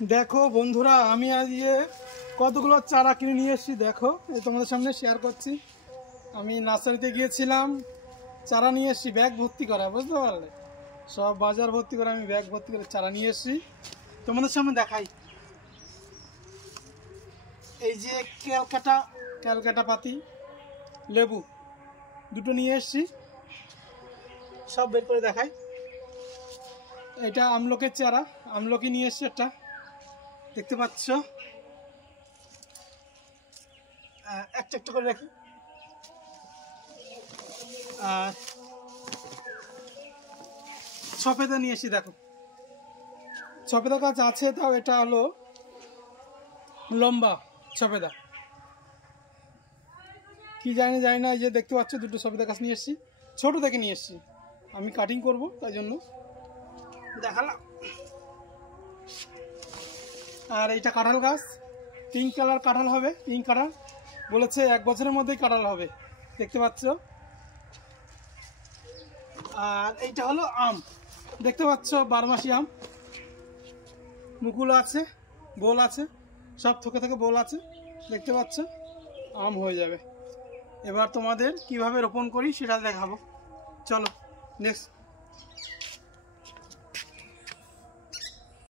দেখো বন্ধুরা, আমি আজ কতগুলো চারা কিনে নিয়ে এসেছি। দেখো, এই তোমাদের সামনে শেয়ার করছি। আমি নার্সারিতে গিয়েছিলাম, চারা নিয়ে এসেছি ব্যাগ ভর্তি করা, বুঝতে পারলে? সব বাজার ভর্তি করে আমি ব্যাগ ভর্তি করে চারা নিয়ে এসেছি। তোমাদের সামনে দেখাই। এই যে ক্যালকাটা পাতি লেবু দুটো নিয়ে এসেছি, সব বের করে দেখাই। এটা আমলকের চারা, আমলকি নিয়ে এসেছি একটা, দেখতে পাচ্ছ। একটা একটা করে রাখি। আর সফেদা নিয়ে এসেছি, দেখো সফেদা গাছ আছে, তাও এটা হলো লম্বা সফেদা, কি জানি না। এই যে দেখতে পাচ্ছ, দুটো সফেদা গাছ নিয়ে এসেছি, ছোট থেকে নিয়ে এসেছি। আমি কাটিং করব, তাই জন্য দেখালাম। আর এইটা কাঁঠাল গাছ, পিঙ্ক কালার কাঁঠাল হবে, পিঙ্ক কাঁঠাল বলেছে 1 বছরের মধ্যেই কাঁঠাল হবে, দেখতে পাচ্ছ। আর এইটা হলো আম, দেখতে পাচ্ছ 12 মাসি আম, মুকুল আছে, বোল আছে, সব থোকে থেকে বোল আছে, দেখতে পাচ্ছ। আম হয়ে যাবে। এবার তোমাদের কিভাবে রোপণ করি সেটা দেখাবো, চলো নেক্সট।